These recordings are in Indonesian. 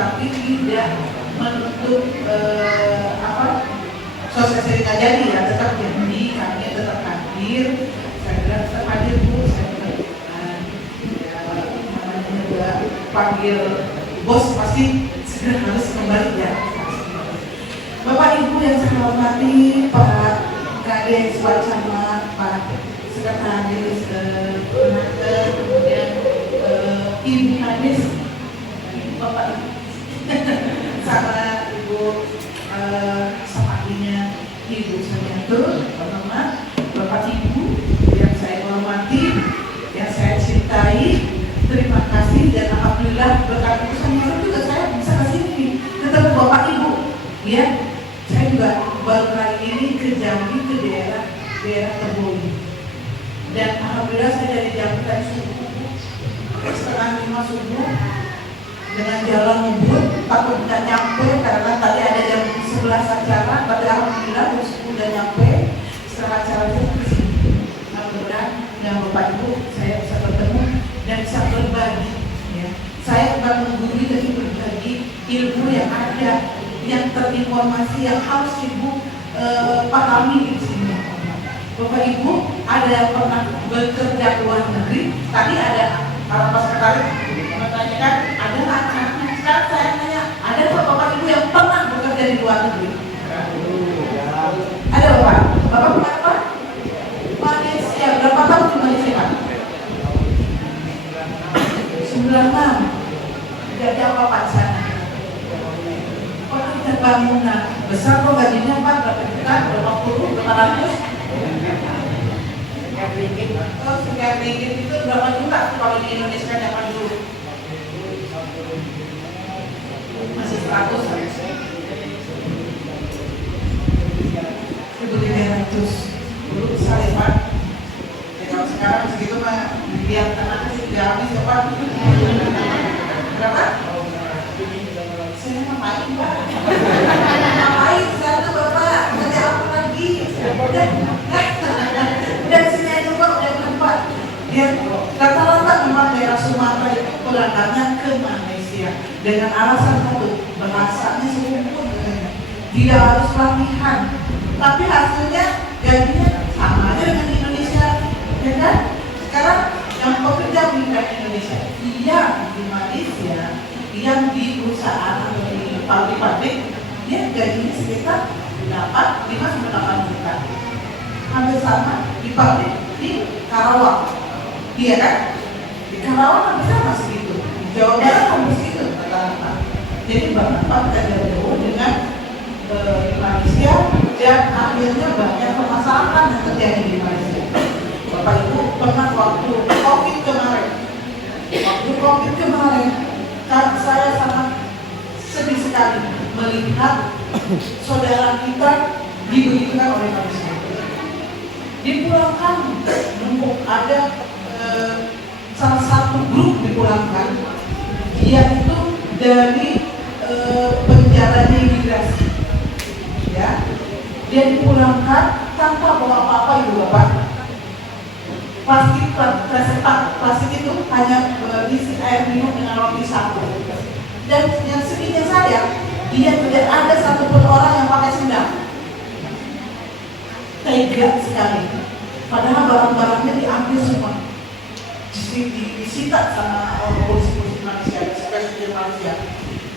tapi tidak menutup sosialisasi nggak jadi ya, tetap jadi, kami tetap hadir. Saya bilang tetap hadir Bu, saya bilang ya, namanya juga panggil bos pasti segera harus kembali ya. Bapak Ibu yang saya hormati, Pak Kades Wacana, Pak Sekretaris Penaker, kemudian Ibu Kades, Bapak Ibu sama Ibu sepertinya Ibu Sanyatur, Bapak Ibu yang saya hormati, yang saya cintai, terima kasih dan alhamdulillah berkat Ibu Sanyatur juga saya bisa kesini ketemu Bapak Ibu ya. Saya juga baru kali ini ke Jambi, ke daerah Teboli, dan alhamdulillah saya dari Jambi tadi subuh setengah 5 subuh dengan jalan ngebut, takut tidak nyampe karena tadi ada jam 11 acara, tapi alhamdulillah jam 10 udah nyampe. Setelah acara itu kesini, mudah-mudahan dengan Bapak Ibu saya bisa bertemu dan bisa berbagi ya. Saya bukan menggurui tapi berbagi ilmu yang ada, yang terinformasi, yang harus Ibu pahami di sini. Bapak Ibu ada yang pernah bekerja ke luar negeri, tadi ada Pak Sekretaris menanyakan ada nggak anaknya. Sekarang saya tanya, ada Bapak Ibu yang pernah bekerja di luar negeri? Ada Bapak? Bapak kemana Pak? Malaysia. Berapa tahun di Malaysia Pak? 96. Tidak ada apa-apa di sana. Kita bangunan besar kok gajinya Pak, berapa juta, berapa puluh, berapa ratus? Sekian ringgit itu berapa juta kalau di Indonesia zaman dulu? Masih 100 1.300 dulu besar ya Pak. Ya, kalau sekarang segitu mah lihat tanahnya sih tidak habis ya Pak. Berapa? Saya ngapain Pak? Ngapain satu Bapak? Kerja apa lagi? Dan sini aja Pak, udah tempat. Ya, rata-rata memang daerah Sumatera itu berangkatnya ke Malaysia dengan alasan satu, bahasanya sempurna, tidak harus latihan, tapi hasilnya gajinya sama aja dengan Indonesia, ya kan? Sekarang yang pekerja migran Indonesia, yang di Malaysia, yang di perusahaan atau di pabrik-pabrik, dia gajinya sekitar 5-8 juta. Hampir sama di pabrik di Karawang, iya kan? Di Karawang hampir sama segitu, Jawa Barat hampir segitu rata-rata. Jadi Bapak tidak jauh dengan Malaysia, dan akhirnya banyak permasalahan yang terjadi di Malaysia. Bapak Ibu pernah waktu COVID kemarin, saya sangat sedih sekali melihat saudara kita dibegitukan oleh Malaysia. Dipulangkan, ada salah satu grup dipulangkan, dia itu dari penjaranya imigrasi, ya, dia dipulangkan tanpa bawa apa-apa Ibu Bapak. Plastik itu hanya berisi air minum dengan roti satu. Dan yang sedihnya saya, dia tidak ada satupun orang yang pakai sendal. Tega sekali. Padahal barang-barangnya diambil semua, disita sama polisi-polisi Malaysia, spesial Malaysia.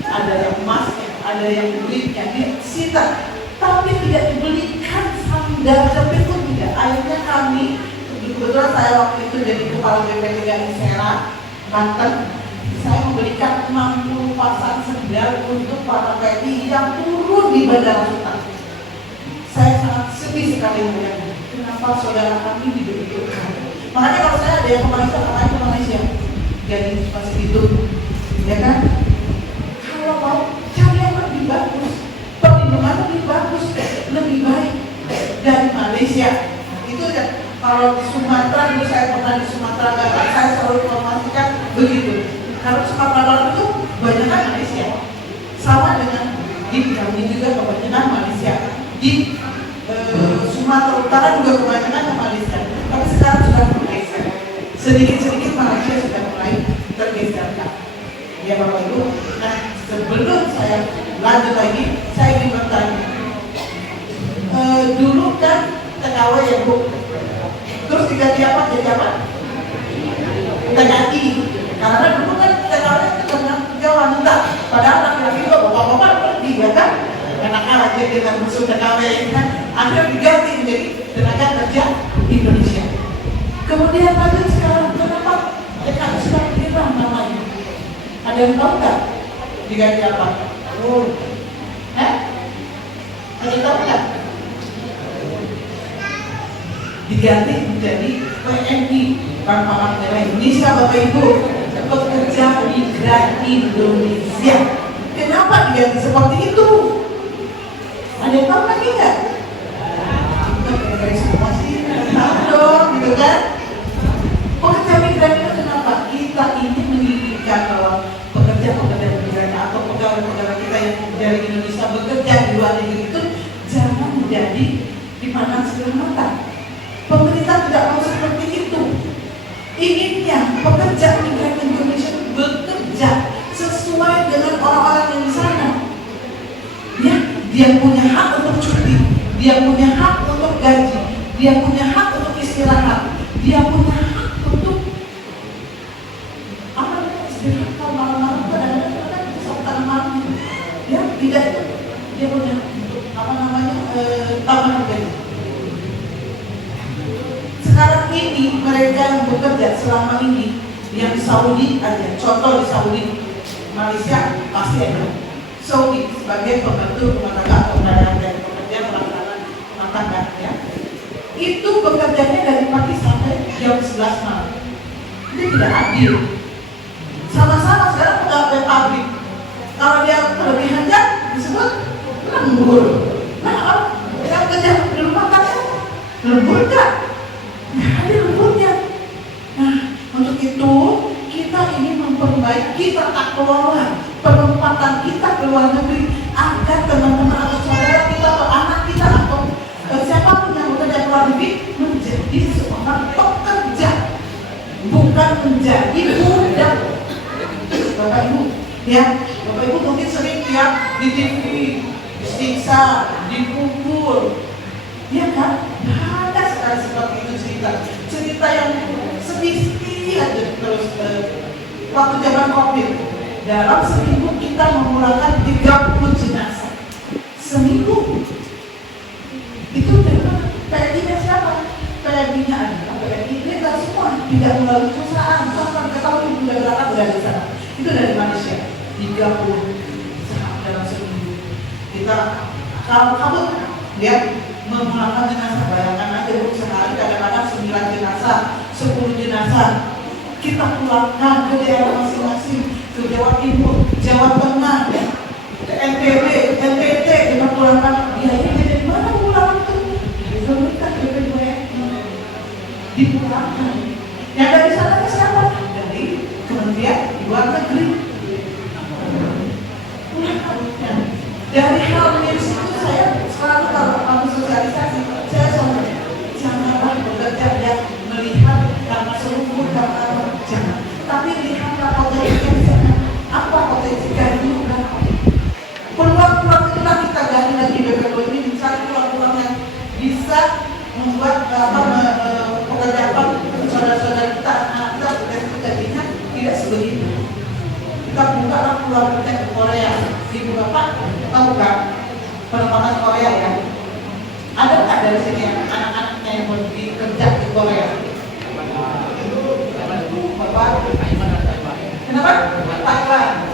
Ada yang emasnya, ada yang duitnya disita, tapi tidak dibelikan sandal jepit pun tidak. Akhirnya kami, kebetulan saya waktu itu jadi kepala BP3 di Serang, Banten, saya membelikan 60 pasang sandal untuk para PNI yang turun di Bandara Suta. Saya sangat sedih sekali melihatnya. Kenapa saudara kami dibegitukan? Makanya kalau saya ada yang ke Malaysia, ngapain ke Malaysia? Jadi masih itu, ya kan? Kalau mau cari yang lebih bagus, perlindungan lebih bagus, lebih baik dari Malaysia. Itu ya. Kalau di Sumatera, dulu saya pernah di Sumatera Barat, saya selalu informasikan begitu. Kalau Sumatera Barat itu kebanyakan Malaysia, sama dengan di Jambi juga kebanyakan Malaysia. Di Sumatera Utara juga kebanyakan Malaysia. Tapi sekarang sudah mulai sedikit-sedikit Malaysia sudah mulai tergeserkan. Ya Bapak Ibu, Nah, sebelum saya lanjut lagi, saya ingin bertanya. Dulu kan TKW ya Bu, terus diganti apa? Jadi apa? TKI. Karena dulu kan TKW itu dengan tiga wanita, padahal laki-laki juga bapak-bapak pergi ya kan? Anak-anak jadi dengan musuh TKW ini kan, akhirnya diganti menjadi tenaga kerja Indonesia. Kemudian lanjut sekarang, kenapa TKI sudah hilang namanya? Ada yang tahu nggak? Diganti apa? Oh, ada yang tahu nggak? Diganti menjadi PMI, Pangkalan Merah Indonesia, Bapak Ibu, Pekerja Migran Indonesia. Kenapa diganti seperti itu? Ada yang tahu lagi nggak? Dari semua sih, tahu dong, gitu kan? Pekerja migran itu kenapa? Kita ini menginginkan kalau pekerja-pekerja migran atau pegawai-pegawai kita yang dari Indonesia bekerja di luar negeri itu jangan menjadi dipandang sebelah mata. Pemerintah tidak mau seperti itu. Inginnya pekerja migran Indonesia bekerja sesuai dengan orang-orang yang di sana. Ya, dia punya hak untuk cuti, dia punya hak untuk gaji, dia punya hak untuk istirahat, dia punya hak untuk apa namanya istirahat kalau malam-malam kadang-kadang sampai malam. Ya, tidak, dia punya apa namanya tambahan gaji. Sekarang ini mereka yang bekerja selama ini yang di Saudi aja, contoh di Saudi, Malaysia pasti ada. Saudi sebagai pembantu rumah tangga atau pekerja melaksanakan rumah tangga ya. Itu bekerjanya dari pagi sampai jam 11 malam. Itu tidak adil. Sama-sama sekarang pegawai pabrik. Kalau dia kelebihan jam disebut lembur. Nah, kalau yang kerja di rumah tangga lembur nggak? Ada lemburnya. Nah, untuk itu kita ingin memperbaiki tata kelola penempatan kita ke luar negeri agar teman-teman atau saudara kita atau anak kita atau siapapun yang bekerja di luar negeri menjadi seorang pekerja, bukan menjadi budak. Bapak Ibu, ya, Bapak Ibu mungkin sering lihat di TV disiksa, dipukul, ya kan? Ada sekali seperti itu cerita yang sedih aja terus waktu zaman COVID. Dalam seminggu kita memulangkan 30 jenazah. Seminggu. Itu dengan PLI-nya siapa? PLI-nya adalah PLI legal semua, tidak melalui perusahaan. Sampai kita tahu itu sudah berapa dari sana. Itu dari Malaysia. 30 dalam seminggu. Kita kalau kamu lihat memulangkan jenazah, bayangkan aja Bu, sehari kadang-kadang 9 jenazah, 10 jenazah. Kita pulangkan ke daerah masing-masing, ke Jawa Timur, Jawa Tengah, ke NTB, NTT, kita pulangkan. Biayanya dari mana pulang itu? Dari pemerintah BPJS dipulangkan. Yang dari sana siapa? Dari Kementerian Luar Negeri. Pulangkan. Dari hal yang itu saya selalu kalau sosialisasi, saya selalu janganlah bekerja yang melihat karena seluruh karena jangan, tapi lihatlah potensi di sana. Apa potensi gaji berapa? Peluang-peluang itulah kita gali lagi BPK ini, misalnya peluang-peluang yang bisa membuat pekerjaan saudara-saudara kita, anak kita potensi gajinya tidak sebegitu. Kita buka peluang kerja ke Korea. Ibu Bapak tahu kan penempatan Korea ya? Ada nggak dari sini anak-anaknya yang pergi kerja di Korea? Bapak? Kenapa?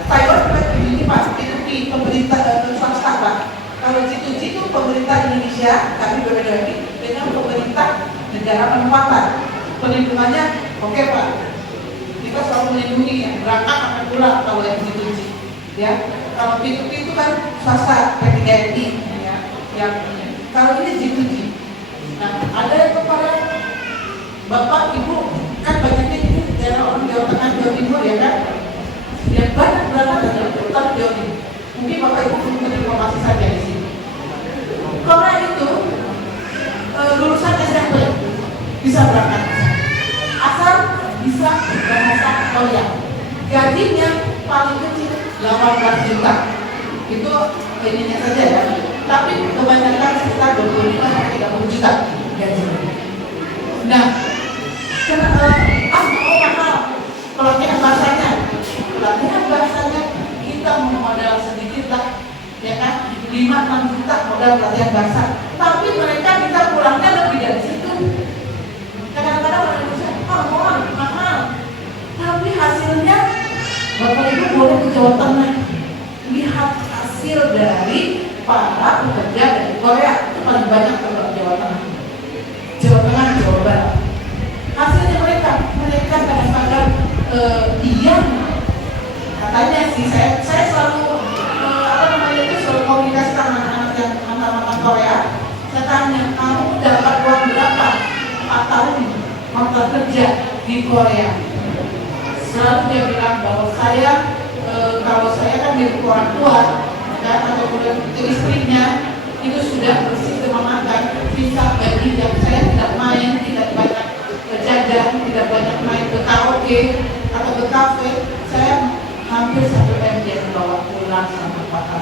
Taiwan ini Pak, itu di pemerintah swasta Pak. Kalau G2G itu pemerintah Indonesia, tapi berbeda lagi dengan pemerintah negara penempatan. Perlindungannya oke Pak. Kita selalu melindungi yang berangkat akan pulang kalau yang G2G. Ya, kalau P2P itu kan swasta, P3GI ya, yang kalau ini G2G. Nah, ada yang kepada Bapak, Ibu, kan banyaknya ini daerah orang Jawa Tengah, Jawa Timur ya kan? Yang banyak berangkat dari Utara Jawa Timur. Mungkin Bapak Ibu punya informasi saja di sini. Korea itu lulusan SMP bisa berangkat, asal bisa bahasa Korea. Gajinya paling kecil 8 18 juta. Itu ininya saja ya. Tapi kebanyakan sekitar 25 sampai 30 juta gajinya. Nah, mahal pelatihan bahasanya. Pelatihan bahasanya kita modal sedikit lah, ya kan? 5-6 juta modal pelatihan bahasa. Tapi mereka kita pulangnya lebih dari situ. Kadang-kadang orang Indonesia, mahal. Tapi hasilnya, Bapak Ibu boleh ke Jawa Tengah, lihat hasil dari para pekerja dari Korea. Itu paling banyak kalau Jawa Tengah, Jawa Barat. Hasilnya mereka kadang-kadang iya, katanya sih saya selalu selalu komunikasi sama anak-anak yang anak-anak Korea. Saya tanya, kamu dapat uang berapa 4 tahun kontrak kerja di Korea? Selalu dia bilang bahwa kalau saya kan milik orang tua dan atau istrinya itu sudah bersistem makan, bisa bagi jam saya tidak main, tidak banyak jajan, tidak banyak main ke karaoke atau ke kafe, saya hampir 1 M dia bawa pulang sama Pak.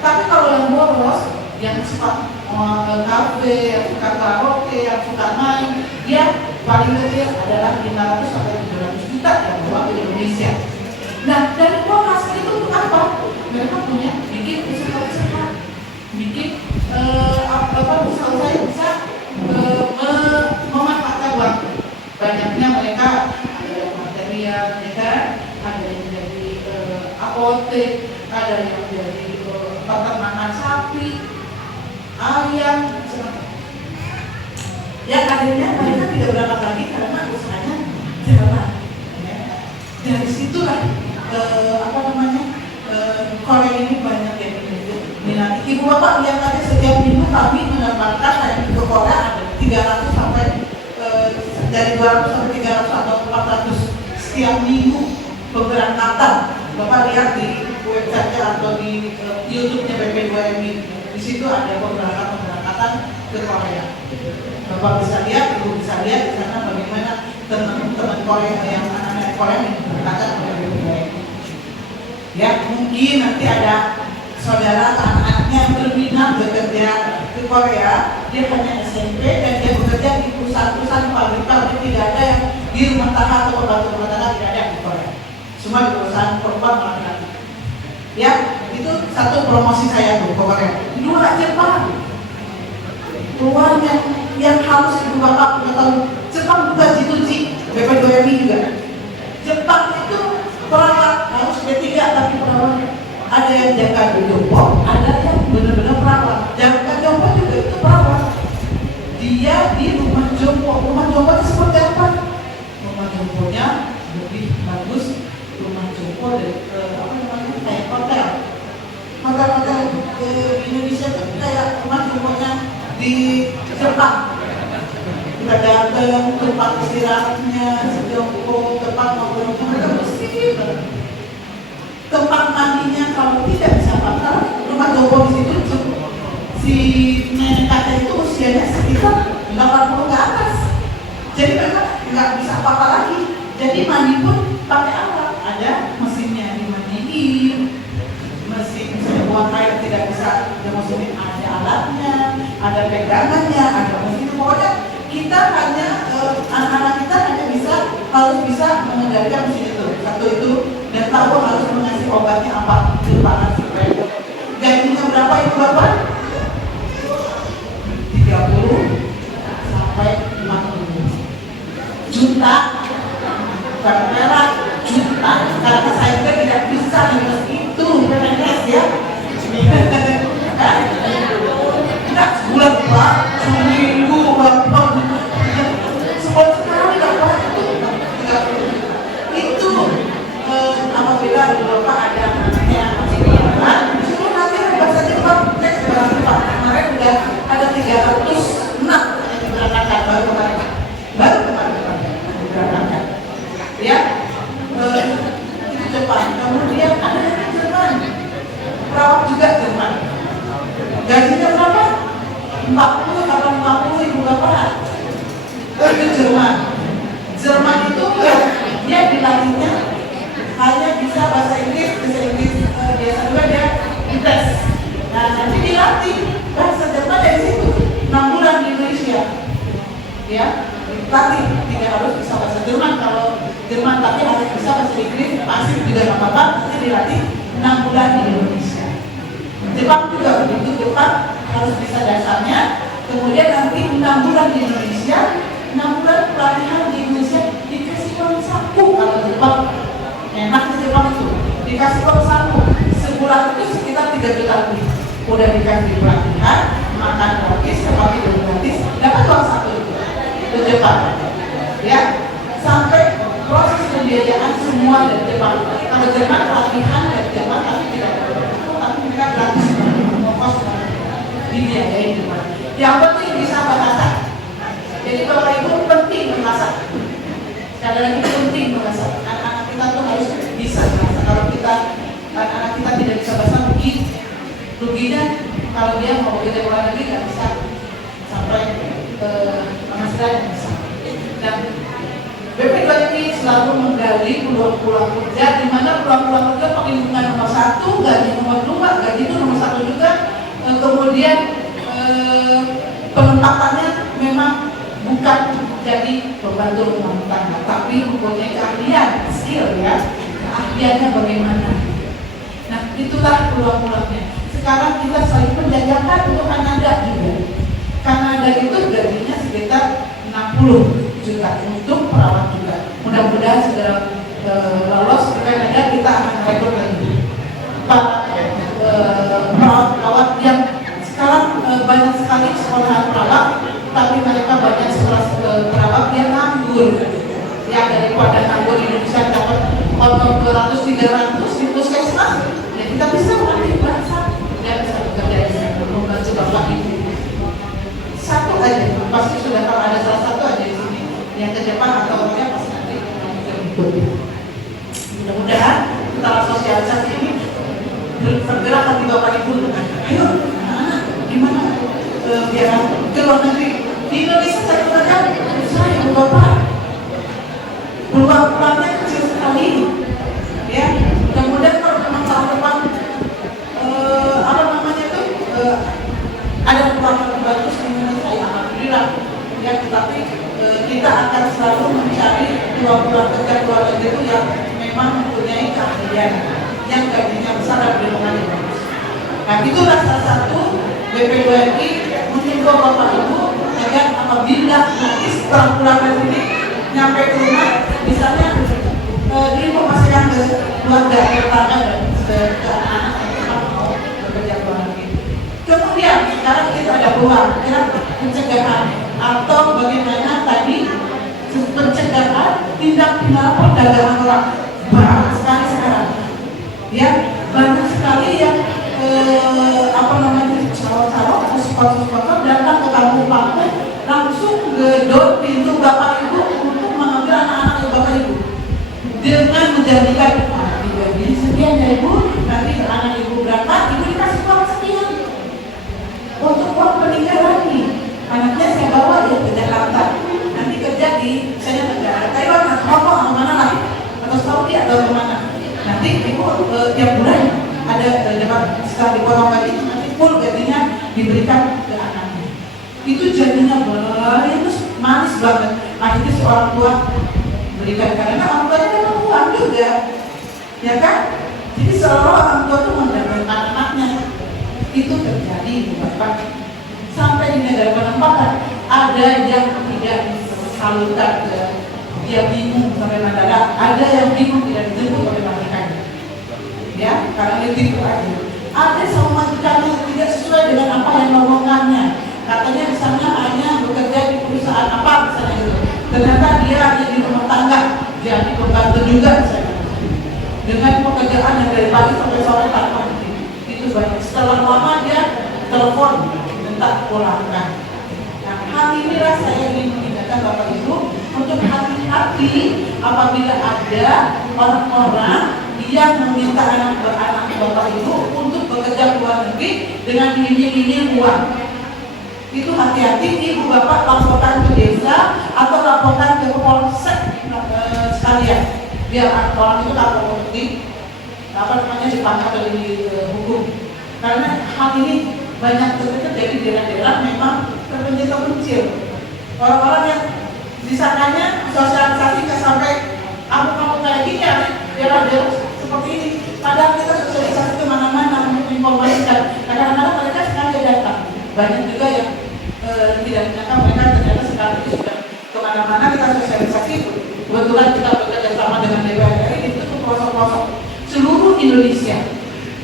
Tapi kalau yang boros, yang suka ke kafe, yang suka karaoke, yang suka main, dia paling kecil adalah 500 sampai 700 juta yang bawa ke Indonesia. Nah, dari uang hasil itu untuk apa? Mereka punya bikin usaha-usaha, bikin usaha-usaha yang bisa memanfaatkan uang. Banyaknya mereka ada yang material, ya kan? Ada yang jadi apotek, ada yang jadi peternakan sapi, ayam, ya akhirnya mereka tidak berangkat lagi karena usahanya jalan. Ya. Dari situlah Korea ini banyak yang minati. Ibu bapak lihat aja setiap minggu kami menerbangkan dari ke Korea ada 300 sampai dari 200 sampai 300 atau 400 setiap minggu pemberangkatan. Bapak lihat di website atau di YouTube-nya BP2MI, di situ ada pemberangkatan ke Korea. Bapak bisa lihat, Ibu bisa lihat di sana bagaimana teman-teman Korea yang anak-anak Korea yang berangkat ke BP2MI. Ya, mungkin nanti ada saudara anak-anaknya yang berminat bekerja ke Korea, dia hanya SMP dan dia bekerja di perusahaan-perusahaan pabrik-pabrik, tidak ada yang di rumah tangga atau pembantu rumah tangga, tidak ada di Korea. Semua di perusahaan perempuan laki-laki. Ya, itu satu promosi saya ke Korea. Kedua, Jepang. Keluar yang harus ibu bapak punya tahu. Jepang juga G2G, BP2MI juga. Jepang itu perawat harus B3 tapi perawat. Ada yang jaga jompo, ada yang benar-benar perawat. Jaga jompo juga itu perawat. Dia di rumah jompo. Rumah jompo itu seperti apa? Rumah jomponya lebih bagus. Rumah jompo dari kayak hotel. Hotel-hotel Indonesia itu kayak rumah jomponya di Jepang. Kita datang tempat istirahatnya, sejompo, tempat ngobrol, mereka bersih banget. Tempat mandinya kalau tidak bisa pakai rumah jompo di situ, si nenek kakek itu usianya sekitar 80 ke atas. Jadi mereka nggak bisa apa-apa lagi. Jadi mandi pun pakai alat, ada mesinnya dimandiin, mesin misalnya buang air tidak bisa, ada mesin, ada alatnya, ada pegangannya, ada mesin. Pokoknya kita hanya anak-anak kita hanya harus bisa mengendalikan mesin itu, satu itu, dan tahu harus mengasih obatnya apa di panas supaya. Gajinya berapa itu bapak? 30 sampai 50 juta. Bukan perak, juta. Karena saya tidak bisa minus itu, PNS ya. Tidak sebulan pak, seminggu bapak. Sebulan sekali bapak itu apabila bapak ada anaknya yang masih berjalan, suruh nanti bahasa Jepang, next ya, tapi tidak harus bisa bahasa Jerman. Kalau Jerman tapi harus bisa bahasa Inggris, pasif juga nggak apa-apa. Nanti dilatih 6 bulan di Indonesia. Jepang juga begitu, Jepang harus bisa dasarnya. Kemudian nanti 6 bulan di Indonesia, 6 bulan pelatihan di Indonesia dikasih uang saku. Kalau Jepang enak di Jepang itu dikasih uang saku. Sebulan itu sekitar 3 juta lebih. Udah dikasih pelatihan, makan gratis, tempat tidur gratis, dapat uang saku itu Jepang. Ya, sampai proses pembiayaan semua dari Jepang. Kalau Jerman pelatihan dari Jepang tapi tidak ada, tapi mereka gratis, ongkos dibiayain Jepang. Yang penting bisa bahasa. Jadi Bapak Ibu penting bahasa. Sekali lagi penting bahasa. Anak-anak kita tuh harus bisa bahasa. Kalau kita anak-anak kita tidak bisa bahasa, ruginya kalau dia mau kerja luar negeri nggak bisa sampai penghasilan yang bisa. Dan BP2 ini selalu menggali peluang-peluang kerja, di mana peluang-peluang kerja perlindungan nomor 1, gaji nomor 2, gaji itu nomor 1 juga. Kemudian penempatannya memang bukan jadi pembantu rumah tangga, tapi mempunyai keahlian, skill ya, keahliannya bagaimana. Nah, itulah peluang-peluangnya. Sekarang kita saling penjajakan untuk Kanada juga. Kanada itu gajinya sekitar 60 juta untuk perawat juga. Mudah-mudahan segera lolos ke Kanada, kita akan rekrut lagi perawat-perawat yang sekarang banyak sekali sekolahan perawat, tapi mereka banyak sekolah perawat yang nganggur. Ya, daripada nganggur di Indonesia dapat honor 200-300 di puskesmas, ya kita bisa melatih bahasa. Dia bisa bekerja di sana, membantu bapak ibu. Satu aja, pasti sudah kalau ada salah satu aja di sini yang ke Jepang atau orangnya pasti nanti ikut. Mudah-mudahan setelah sosialisasi ini bergerak hati bapak ibu dengan ayo, gimana biar ke luar negeri. Di Indonesia saya katakan saya bapak peluang-peluangnya kecil sekali, ya. Kemudian kalau memang tahun depan ada peluang yang bagus di Indonesia, ya alhamdulillah. Ya, tetapi kita akan selalu mencari peluang-peluang kerja luar negeri itu yang memang mempunyai keahlian, yang gajinya besar dan perlindungan yang bagus. Nah, itulah salah satu BP2MI menghimbau bapak ibu agar apabila nanti setelah pulang dari sini nyampe ke rumah, misalnya diinformasikan ke keluarga, tetangga dan ke anak yang mau bekerja luar negeri. Kemudian sekarang kita ada peluang, kira pencegahan atau bagaimana tadi pencegahan tindak pidana perdagangan orang. Banyak sekali sekarang, ya banyak sekali yang calon-calon sponsor datang ke kampung-kampung langsung gedor pintu bapak ibu untuk mengambil anak-anak bapak ibu dengan menjanjikan digaji sekian ya ibu, nanti anak ibu berangkat, ibu dikasih uang sekian untuk uang peninggalan nih. Anaknya saya bawa ya ke Jakarta, nanti kerja di misalnya negara Taiwan atau Hong Kong atau mana lah, atau Saudi atau mana. Nanti ibu tiap bulan ada dapat setelah dipotong gaji, nanti full gajinya diberikan ke anaknya. Itu jadinya banyak, manis banget. Akhirnya seorang tua berikan karena orang tuanya memang uang juga, ya kan? Jadi seolah orang tua itu mendapatkan anak-anaknya. Itu terjadi di Bapak. Sampai di negara penempatan ada yang tidak disalurkan ke dia bingung sampai mendadak, ada yang bingung tidak dijemput oleh majikannya. Ya, karena itu aja. Ada sama majikannya yang tidak sesuai dengan apa yang ngomongkannya. Katanya misalnya hanya bekerja di perusahaan apa misalnya gitu. Ternyata dia hanya di rumah tangga, jadi pembantu juga misalnya. Dengan pekerjaan yang dari pagi sampai sore tanpa henti. Itu banyak. Setelah lama dia telepon minta pulangkan. Nah, hal inilah saya ingin mengingatkan Bapak Ibu untuk hati-hati apabila ada orang-orang yang meminta anak-anak Bapak Ibu untuk bekerja ke luar negeri dengan iming-iming uang. Itu hati-hati, ibu bapak laporkan ke desa atau laporkan ke polsek sekalian biar orang itu tak mengerti dipangkat dari hukum. Karena hal ini banyak terjadi di daerah-daerah memang terpencil-terpencil, Orang-orang yang disangkanya sosialisasi nggak sampai kamu kayak gini ya, daerah-daerah seperti ini. Padahal kita sosialisasi kemana-mana untuk informasikan. Kadang-kadang mereka sengaja datang. Banyak juga yang tidak menyangka mereka ternyata sekarang itu sudah kemana-mana kita sosialisasi. Kebetulan kita bekerja sama dengan DPR RI itu ke pelosok-pelosok seluruh Indonesia.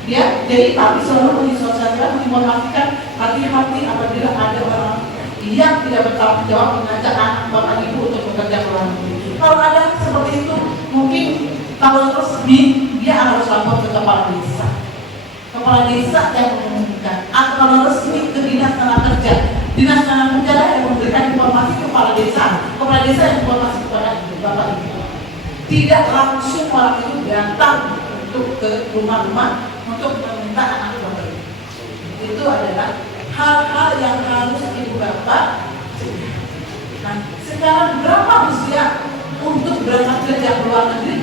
Ya, jadi kami selalu mensosialisasikan, menginformasikan hati-hati apabila ada orang yang tidak bertanggung jawab mengajak anak bapak ibu untuk bekerja ke luar negeri. Kalau ada seperti itu, mungkin kalau resmi dia harus lapor ke kepala desa. Kepala desa yang mengumumkan. Atau kalau resmi ke dinas tenaga kerja. Dinas tenaga kerja yang memberikan informasi ke kepala desa. Kepala desa yang informasi kepada bapak ibu. Tidak langsung orang itu datang untuk ke rumah-rumah untuk meminta anak bapak ibu. Itu adalah hal-hal yang harus ibu bapak. Nah, sekarang berapa usia untuk berangkat kerja ke luar negeri?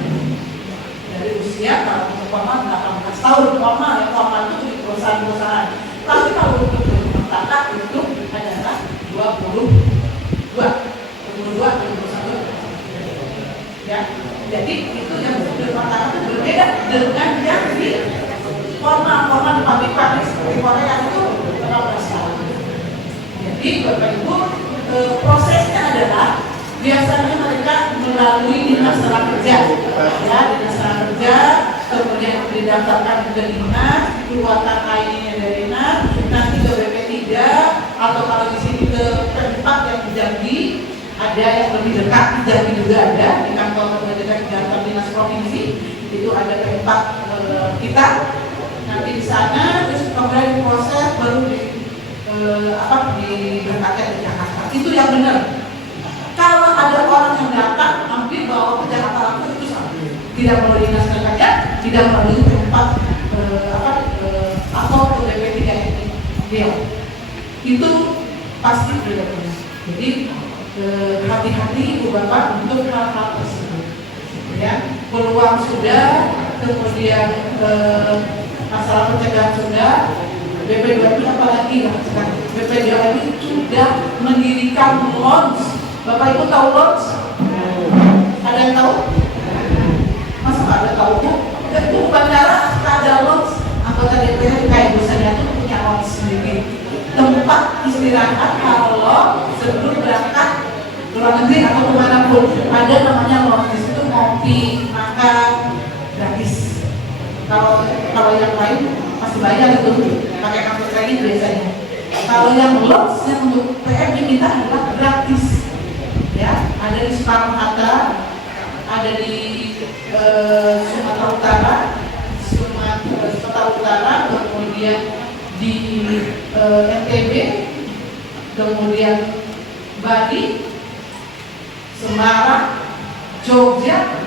Dari usia kalau umpama 18 tahun, umpama itu di perusahaan-perusahaan. Tapi kalau untuk rumah tangga itu adalah 22, 21. Ya, jadi itu yang rumah tangga itu berbeda dengan yang di formal di pabrik-pabrik seperti Korea itu 15 tahun. Jadi Bapak Ibu, prosesnya adalah biasanya mereka melalui dinas tenaga kerja, ya, dinas tenaga kerja, kemudian didaftarkan ke dinas, keluarkan ID-nya dari dinas, nanti ke BP3 atau kalau di sini ke P4 yang di Jambi, ada yang lebih dekat di Jambi juga ada di kantor terdekat di kantor dinas provinsi itu ada P4 kita. Nanti di sana terus kemudian diproses baru diberangkatkan ke Jakarta. Itu yang benar. Kalau ada orang yang datang hampir bawa ke Jakarta langsung itu sama. Tidak melalui dinas tenaga kerja, tidak melalui tempat atau ke BP3 ini. Dia itu pasti tidak benar. Jadi hati-hati ibu bapak untuk hal-hal tersebut. Ya, peluang sudah, kemudian masalah pencegahan sudah. BP2 itu apalagi ya sekarang. BP2 ini sudah mendirikan launch. Bapak Ibu tahu launch? Ada yang tahu? Masa nggak ada tahu? Itu bandara ada launch. Anggota DPR kayak dosennya itu punya launch sendiri. Tempat istirahat kalau sebelum berangkat ke luar negeri atau kemanapun ada namanya launch. Di situ ngopi, makan gratis. Kalau yang lain masih bayar itu pakai kartu kredit biasanya. Kalau yang launch yang untuk PM diminta adalah gratis. Ya, ada di Soekarno Hatta, ada di Sumatera Utara, kemudian di NTB, kemudian Bali, Semarang, Jogja,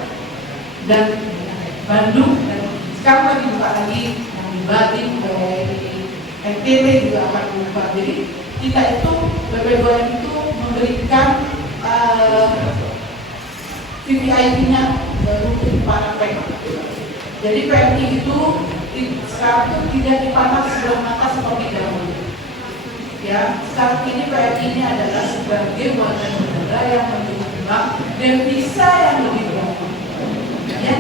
dan Bandung. Dan sekarang lagi buka lagi yang di Bali, di NTB juga akan dibuka. Jadi kita itu BPBM itu memberikan VVIP-nya untuk para PMI. Jadi PMI itu sekarang itu tidak dipandang sebelah mata seperti dahulu. Ya, sekarang ini PMI ini adalah sebagai warga negara yang menyumbang devisa yang lebih banyak. Ya,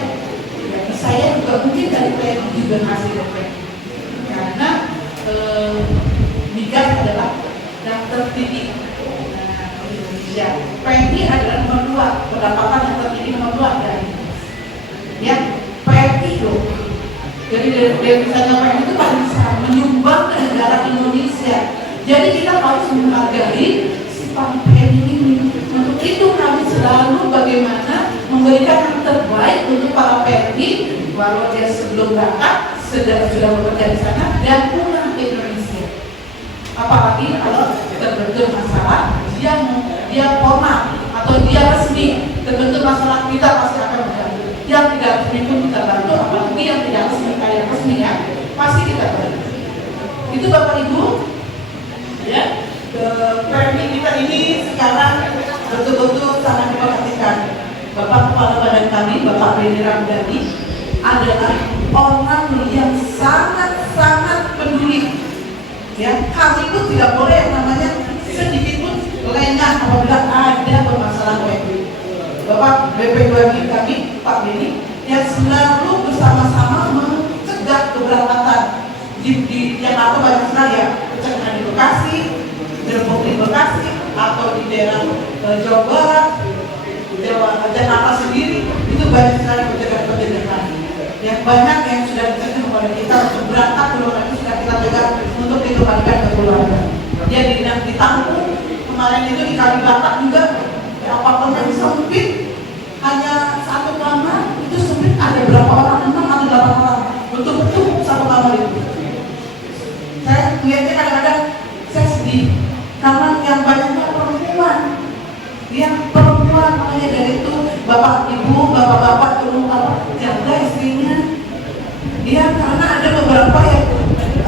devisa yang juga mungkin dari PMI juga hasil PMI. Karena migas adalah yang tertinggi di Indonesia. PMI adalah nomor 2, pendapatan yang tertinggi nomor 2 dari ya PMI loh. Jadi devisanya PMI itu paling bisa menyumbang ke negara Indonesia. Jadi kita harus menghargai sifat PMI ini. Untuk itu kami selalu bagaimana memberikan yang terbaik untuk para PMI walau dia sebelum berangkat sudah bekerja di sana dan pulang ke Indonesia. Apalagi kalau terbentuk masalah dia formal atau dia resmi, terbentuk masalah kita pasti akan membantu. Yang tidak resmi pun kita bantu, apalagi yang tidak resmi kayak resmi ya, pasti kita bantu. Itu Bapak Ibu, ya. PMI kita ini sekarang betul-betul sangat diperhatikan. Bapak Kepala Badan kami, Bapak Benny Ramdhani adalah orang yang sangat peduli. Ya, kami pun tidak boleh yang namanya sedikit pun lengah ingat apabila ada permasalahan web, Bapak BP2 kami, Pak Beni, yang selalu bersama-sama mencegah keberangkatan di Jakarta banyak sekali ya, pencegahan di Bekasi, Depok di Bekasi, atau di daerah Jawa Barat, Jakarta sendiri, itu banyak sekali pencegahan yang banyak yang sudah dicegah kepada kita untuk berangkat ke luar negeri, sudah kita pegang untuk dikembalikan ke keluarga. Jadi di Tampung kemarin itu di Kalibata juga apartemen sempit, hanya satu kamar, itu sempit ada berapa orang, 6 atau 8 orang, betul-betul satu kamar itu. Saya melihatnya kadang-kadang saya sedih, karena yang banyaknya perempuan, makanya dari itu bapak ibu, bapak-bapak turun jaga istrinya. Karena ada beberapa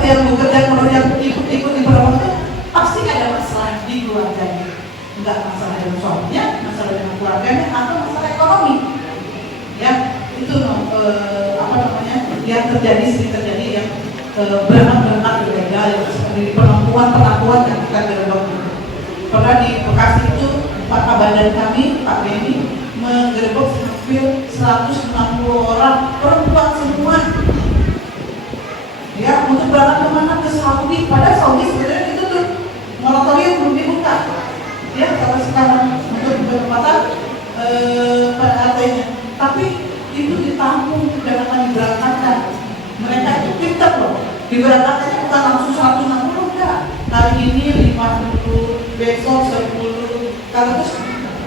yang bekerja kalau yang ikut-ikut di beberapa itu pasti ada masalah di keluarganya, enggak masalah dengan suaminya, masalah dengan keluarganya, atau masalah ekonomi. Ya, itu yang sering terjadi yang berangkat ilegal, yang seperti penampungan yang kita gerbang. Pernah di Bekasi itu Pak Badan kami, Pak Beni, menggerebek hampir 160 orang perempuan semua. Ya, untuk berangkat kemana? Ke Saudi. Padahal Saudi sebenarnya itu tuh moratorium belum dibuka. Ya, sampai sekarang untuk berkepatan artinya. Tapi itu ditampung dan akan diberangkatkan. Mereka itu pintar loh. Diberangkatkannya bukan langsung 160 enggak. Hari ini 50, besok 10. Kalau terus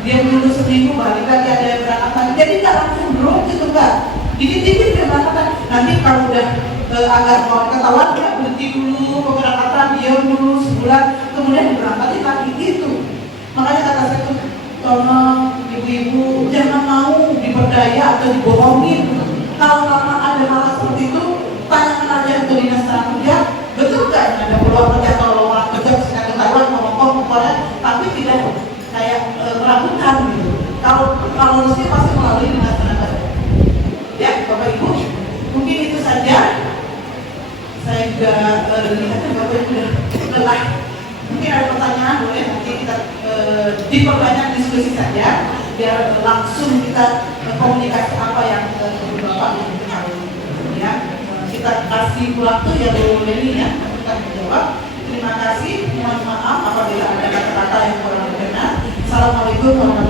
dia dulu seminggu balik lagi ada yang berangkat. Jadi nggak langsung drop gitu enggak. Dikit-dikit dia berangkatan. Nanti kalau udah agak mau ketahuan ya berhenti dulu pemberangkatan, diam dulu sebulan, kemudian diberangkatin lagi gitu. Makanya kata saya tuh, tolong ibu-ibu jangan mau diperdaya atau dibohongin. Kalau memang ada hal seperti itu, tanyakan aja ke dinas tenaga kerja, betul nggak ada peluang kerja atau lowongan kerja bisa ketahuan ngomong pokoknya, tapi tidak kayak meragukan gitu. Kalau mesti pasti melalui dinas tenaga kerja. Ya, Bapak Ibu, mungkin itu saja. Saya juga lihatnya Bapak Ibu sudah lelah. Mungkin ada pertanyaan, boleh nanti kita diperbanyak diskusi saja, biar langsung kita komunikasi apa yang Bapak ingin ketahui. Ya, kita kasih waktu ya Bu Leni ya, kita menjawab. Terima kasih, mohon maaf apabila ada kata-kata yang kurang berkenan. Assalamualaikum warahmatullahi wabarakatuh.